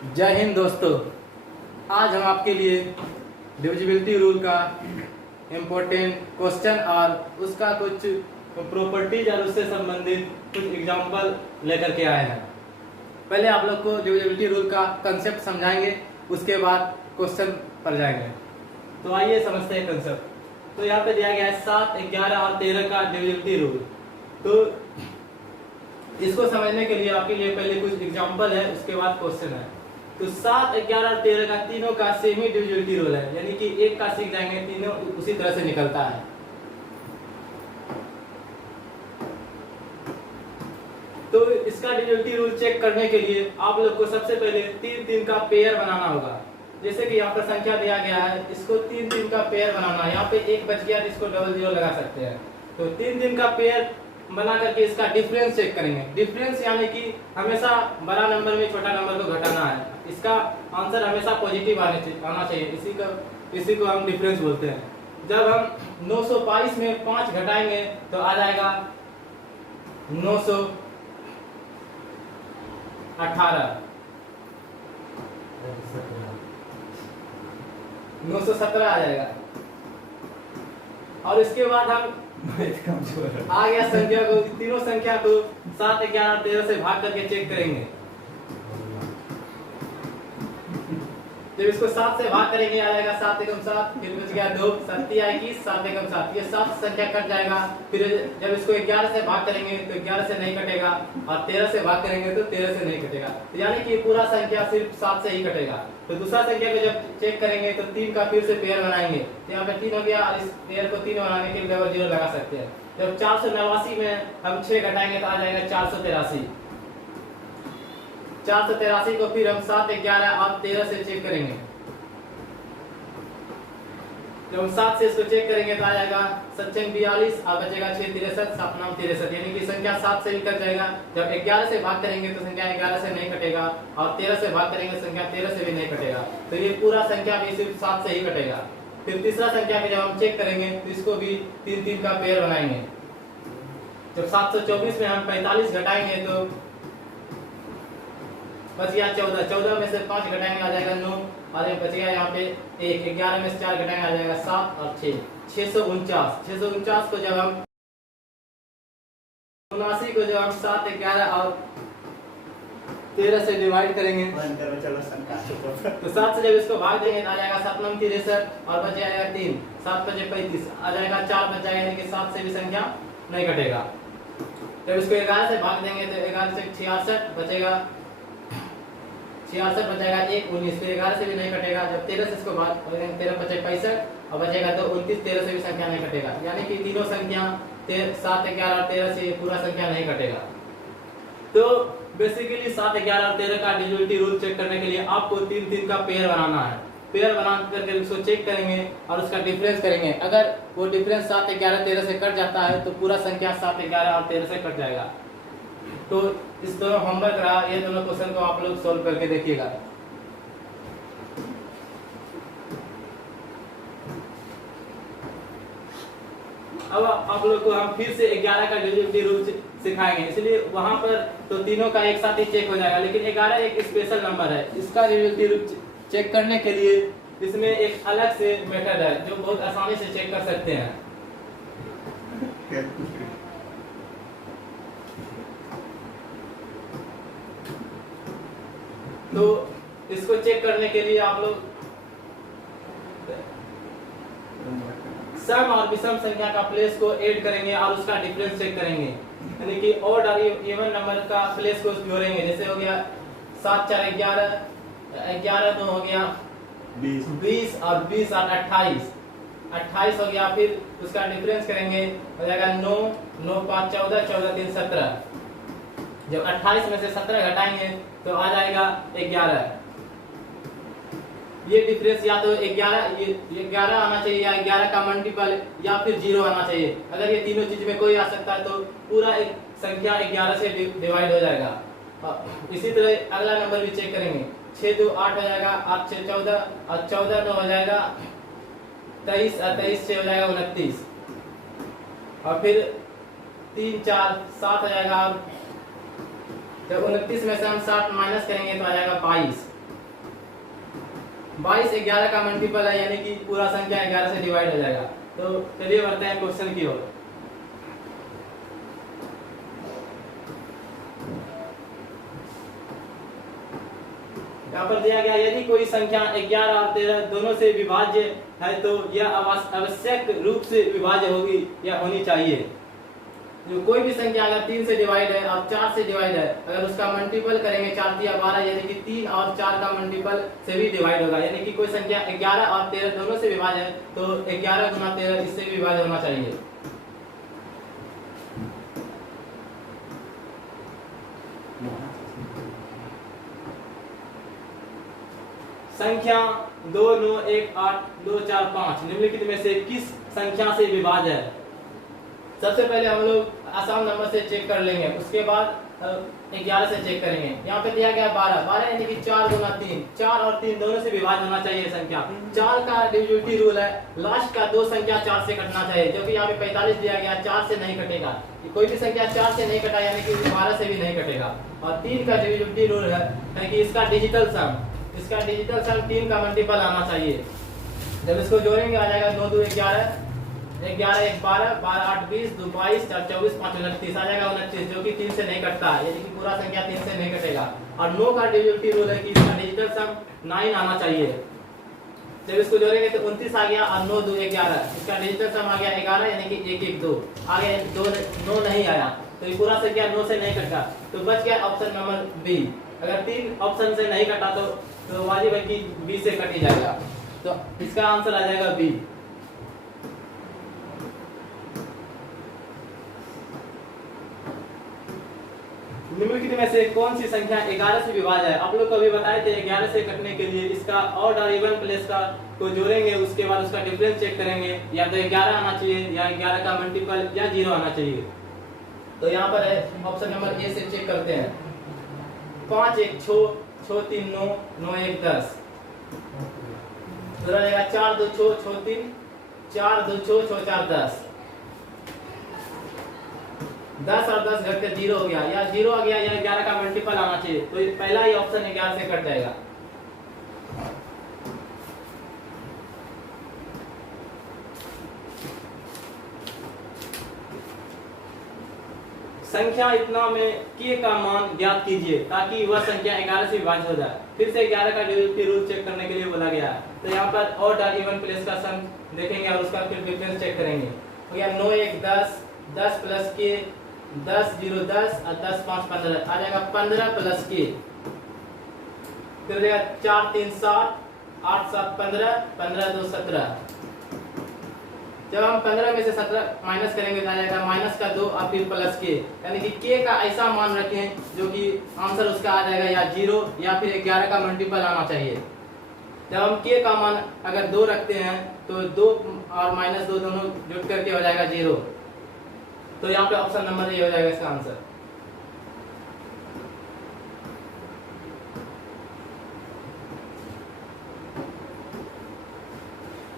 जय हिंद दोस्तों। आज हम आपके लिए डिविजिबिलिटी रूल का इम्पोर्टेंट क्वेश्चन और उसका कुछ प्रॉपर्टीज और उससे संबंधित कुछ एग्जांपल लेकर के आए हैं। पहले आप लोग को डिविजिबिलिटी रूल का कंसेप्ट समझाएंगे, उसके बाद क्वेश्चन पर जाएंगे। तो आइए समझते हैं कंसेप्ट। तो यहाँ पे दिया गया है 7, 11 और 13 का डिविजिबिलिटी रूल। तो इसको समझने के लिए आपके लिए पहले कुछ एग्जांपल है, उसके बाद क्वेश्चन है। तो 7, 11 और 13 का तीनों का सेम ही डिविजिबिलिटी रूल है, यानी कि एक का सीख जाएंगे तीनों उसी तरह से निकलता है। तो इसका डिविजिबिलिटी रूल चेक करने के लिए आप लोग को सबसे पहले 3 का पेयर बनाना होगा। जैसे कि यहाँ पर संख्या दिया गया है, इसको 3 का पेयर बनाना है। यहाँ पे एक बच गया, इसको डबल जीरो लगा सकते हैं। तो 3 का पेयर बना करके इसका डिफरेंस चेक करेंगे। डिफरेंस यानी कि हमेशा बड़ा नंबर में छोटा नंबर को घटाना है। इसका आंसर हमेशा पॉजिटिव आना चाहिए। इसी को हम डिफरेंस बोलते हैं। जब हम 922 में 5 घटाएंगे तो आ जाएगा 918, 917 आ जाएगा। और इसके बाद हम आ गया संख्या को, तीनों संख्या को 7, 11 और 13 से भाग करके चेक करेंगे। जब इसको 7 से भाग करेंगे आ जाएगा 7 एकम 7, फिर बच गया 2, 7 21, 7 एकम 7, ये 7 संख्या कट जाएगा। फिर जब इसको 11 से भाग करेंगे तो 11 से नहीं कटेगा, और 13 से भाग करेंगे तो 13 से नहीं कटेगा। तो यानी कि पूरा संख्या सिर्फ 7 से ही कटेगा। तो दूसरा संख्या को जब चेक करेंगे तो 3 का फिर से पेयर बनाएंगे। तो यहाँ पे 3 हो गया, और इस पेयर को 3 बनाने के लिए डबल जीरो लगा सकते हैं। जब 489 में हम 6 घटाएंगे तो आ जाएगा 483। 483 को फिर हम 7, 11 और 13 से चेक करेंगे। जब हम 7 से इसको चेक करेंगे तो आ जाएगा 742 और बचेगा 6, 63, 7 9 63, यानी कि संख्या 7 से ही कट जाएगा। जब 11 से भाग करेंगे तो संख्या 11 से नहीं कटेगा, और 13 से भाग करेंगे संख्या 13 से भी नहीं कटेगा। तो ये पूरा संख्या भी सिर्फ 7 से ही कटेगा। फिर तीसरा संख्या को जब हम चेक करेंगे तो इसको भी 3 का पेयर बनाएंगे। जब 724 में हम 45 घटाएंगे तो बच गया 14, 14 में से 5 घटाएंगे आ जाएगा 9, और ये बच गया यहाँ पे 1, 11 में से 4 घटाएंगे आ जाएगा 7 और 6, 649। 649 को जब हम 79 को जब हम 7, 11 और 13 से डिवाइड करेंगे तो 7 से जब इसको भाग देंगे तो आ जाएगा 7 9 63, और बच जाएगा 3, 7 5 35, आ जाएगा 4 बच जाएगा, यानी कि 7 से भी संख्या नहीं कटेगा। जब इसको 11 से भाग देंगे तो 11 से 66 बचेगा, 66 बचेगा 1, 19, फिर 11 से भी नहीं कटेगा। जब 13 से इसको भाग करेंगे 13 5 65, और बचेगा 2, 29, 13 से भी संख्या नहीं कटेगा। यानी कि तीनों संख्या 7, 11 और 13 से पूरा संख्या नहीं कटेगा। तो बेसिकली 7, 11 और 13 का डिविजिबिलिटी रूल चेक करने के लिए आपको 3 का पेयर बनाना है। पेयर बना करके उसको चेक करेंगे और उसका डिफरेंस करेंगे। अगर वो डिफरेंस 7, 11, 13 से कट जाता है तो पूरा संख्या 7, 11 और 13 से कट जाएगा। तो इस दोनों होमवर्क रहा, ये दोनों क्वेश्चन को आप लोग सॉल्व करके देखिएगा। अब आप लोग को हम फिर से 11 का डिविजिबिलिटी रूल सिखाएंगे, इसलिए वहां पर तो तीनों का एक साथ ही चेक हो जाएगा। लेकिन 11 एक स्पेशल नंबर है, इसका डिविजिबिलिटी रूल चेक करने के लिए इसमें एक अलग से मेथड है जो बहुत आसानी से चेक कर सकते हैं। तो इसको चेक करने के लिए आप लोग सम और विषम संख्या का प्लेस को ऐड करेंगे और उसका डिफरेंस चेक करेंगे, यानी कि ऑड और इवन नंबर का प्लेस को जोड़ेंगे। जैसे हो गया 7 4 11, 11 तो हो गया 20 और 20 और 28 हो गया। फिर उसका डिफरेंस करेंगे, हो जाएगा 9, 9 5 14, 14 3 17। जब 28 में से 17 घटाएंगे तो आ जाएगा 11। ये डिफरेंस या तो 11 ये 11 आना चाहिए, या 11 का मल्टीपल, या फिर 0 आना चाहिए। अगर ये तीनों चीज में कोई आ सकता है तो पूरा एक संख्या 11 से डिवाइड हो जाएगा। इसी तरह अगला नंबर भी चेक करेंगे। 6 2 8 हो जाएगा, 8 6 14, और 14 9 हो जाएगा 23, और 23 6 हो जाएगा 29, और फिर 3 4 7 हो जाएगा। जब 29 में से हम 60 माइनस करेंगे तो आ जाएगा 22। 22 11 का मल्टीपल है, यानी कि पूरा संख्या 11 से डिवाइड हो जाएगा। तो चलिए बढ़ते हैं क्वेश्चन की ओर। यहाँ पर दिया गया यदि कोई संख्या 11 और 13 दोनों से विभाज्य है तो यह आवश्यक रूप से विभाज्य होगी या होनी चाहिए। जो कोई भी संख्या अगर 3 से डिवाइड है और 4 से डिवाइड है, अगर उसका मल्टीपल करेंगे 4 3 12, यानी कि 3 और 4 का मल्टीपल से भी डिवाइड होगा, यानी कि कोई संख्या 11 और 13 दोनों से विभाज्य है तो 11 गुना 13 इससे भी विभाज्य होना चाहिए। संख्या 2 9 1 8 2 4 5 निम्नलिखित में से किस संख्या से विभाज्य है? सबसे पहले हम लोग आसान नंबर से चेक कर लेंगे, उसके बाद 11 से चेक करेंगे। यहाँ पे दिया गया 12 यानी कि 4 गुना 3, 4 और 3 दोनों से विभाज्य होना चाहिए संख्या। 4 का डिविजिबिलिटी रूल है, लास्ट का दो संख्या 4 से कटना चाहिए, जो कि यहाँ पे 45 दिया गया, 4 से नहीं कटेगा। कोई भी संख्या 4 से नहीं कटा यानी कि 12 से भी नहीं कटेगा। और 3 का डिविजिबिलिटी रूल है कि इसका डिजिटल सम 3 का मल्टीपल आना चाहिए। जब इसको जोड़ेंगे आ जाएगा 9 2 11 11 1 12 12 8 20 2 22 4 24 5 29 आ जाएगा 29, जो कि 3 से नहीं कटता है, यानी कि पूरा संख्या 3 से नहीं कटेगा। और 9 का डिविजिबिलिटी रूल है कि इसका डिजिटल सम 9 आना चाहिए। जब इसको जोड़ेंगे तो 29 आ गया और 9 2 11, इसका डिजिटल सम आ गया 11, यानी कि 1 1 2 आगे 9 नहीं आया, तो ये पूरा संख्या 9 से नहीं कटा, तो बच गया ऑप्शन नंबर बी। अगर 3 ऑप्शन से नहीं कटा तो वाजिब है कि बी से कट ही जाएगा, तो इसका आंसर आ जाएगा बी। निम्नलिखित में से कौन सी संख्या 11 से विभाज्य है? आप लोग को अभी बताए थे 11 से कटने के लिए इसका ऑड और इवन प्लेस का को जोड़ेंगे, उसके बाद उसका डिफरेंस चेक करेंगे, या तो 11 आना चाहिए या 11 का मल्टीपल या 0 आना चाहिए। तो यहाँ पर है ऑप्शन नंबर ए से चेक करते हैं। 5 1 6 6 3 9 9 1 10, तो रहेगा 4 2 6 6 3 4 2 6 6 4 10। 10 और 10 घट के 0 हो गया, या 0 आ गया या 11 का मल्टीपल आना चाहिए, तो पहला ही ऑप्शन 11 से कट जाएगा। संख्या इतना में k का मान ज्ञात कीजिए ताकि वह संख्या 11 से विभाज्य हो जाए। फिर से 11 का डिविजिबिलिटी रूल चेक करने के लिए बोला गया है। तो यहाँ पर ऑड और इवन प्लेस का सम देखेंगे और उसका फिर डिफरेंस चेक करेंगे। हो गया 9 1 10 10 प्लस k 10 0 10 और 10 5 15 आ जाएगा 15 प्लस k, फिर हो जाएगा 4 3 7 8 7 15 15 2 17। जब हम 15 में से 17 माइनस करेंगे तो आ जाएगा माइनस का 2 और फिर प्लस के, यानी कि के का ऐसा मान रखें जो कि आंसर उसका आ जाएगा या 0 या फिर 11 का मल्टीपल आना चाहिए। जब हम के का मान अगर 2 रखते हैं तो 2 और माइनस 2 दोनों जुट करके हो जाएगा 0, तो यहाँ पे ऑप्शन नंबर ए हो जाएगा इसका आंसर।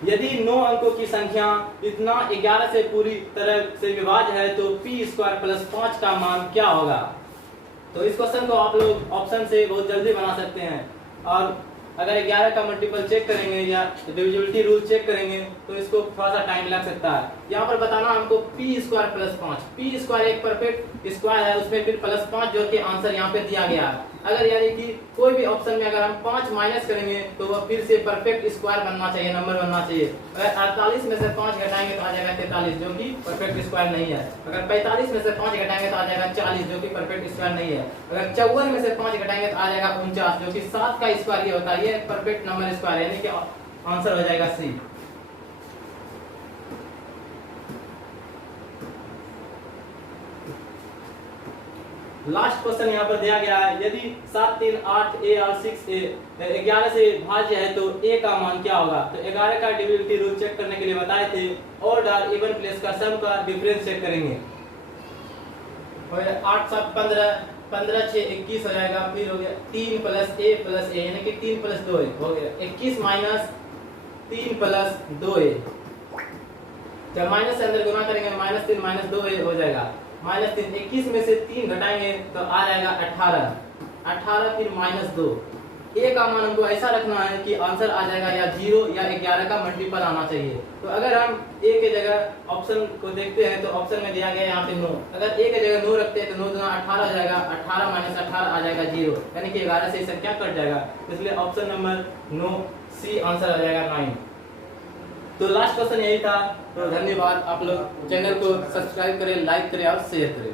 यदि 9 अंकों की संख्या इतना 11 से पूरी तरह से विभाज्य है तो p स्क्वायर प्लस 5 का मान क्या होगा? तो इस क्वेश्चन को आप लोग ऑप्शन से बहुत जल्दी बना सकते हैं, और अगर 11 का मल्टीपल चेक करेंगे या डिविजिबिलिटी रूल चेक करेंगे तो इसको थोड़ा सा टाइम लग सकता है। यहाँ पर बताना हमको p square plus 5, p square एक परफेक्ट स्क्वायर है, उसमें फिर प्लस 5 जोड़ के आंसर यहाँ पे दिया गया है। अगर यानी कि कोई भी ऑप्शन में अगर हम 5 माइनस करेंगे तो वह फिर से परफेक्ट स्क्वायर बनना चाहिए, नंबर बनना चाहिए। अगर 48 में से 5 घटाएंगे तो आ जाएगा 43, जो कि परफेक्ट स्क्वायर नहीं है। अगर 45 में से 5 घटाएंगे तो आ जाएगा 40, जो कि परफेक्ट स्क्वायर नहीं है। अगर 54 में से 5 घटाएंगे तो आ जाएगा 49, जो कि 7 का स्क्वायर ये होता है, ये परफेक्ट नंबर स्क्वायर, यानी कि आंसर हो जाएगा सी। लास्ट क्वेश्चन यहाँ पर दिया गया है, यदि 7 3 8 a और 6a 11 से भाज्य है तो a का मान क्या होगा? तो 11 का डिविजिबिलिटी रूल चेक करने के लिए बताए थे, ऑड और इवन प्लेस का सम का डिफरेंस चेक करेंगे। 8 7 15 15 6 21 हो जाएगा, फिर हो गया 3 प्लस a यानी कि 3 प्लस 2 हो गया 21 माइनस 3 प्लस 2a। जब माइनस से अंदर गुना करेंगे माइनस 3 माइनस 2a हो जाएगा, माइनस 3 21 में से 3 घटाएंगे तो आ जाएगा 18 18 फिर माइनस 2, ए का मान हमको ऐसा रखना है कि आंसर आ जाएगा या 0 या 11 का मल्टीपल आना चाहिए। तो अगर हम ए के जगह ऑप्शन को देखते हैं तो ऑप्शन में दिया गया यहाँ पे 9, अगर ए के जगह 9 रखते हैं तो 9 दूना 18 हो जाएगा, 18 माइनस 18 आ जाएगा 0, यानी कि 11 से संख्या कट जाएगा, इसलिए ऑप्शन नंबर 9 सी आंसर आ जाएगा 9। तो लास्ट क्वेश्चन यही था। तो धन्यवाद, आप लोग चैनल को सब्सक्राइब करें, लाइक करें और शेयर करें।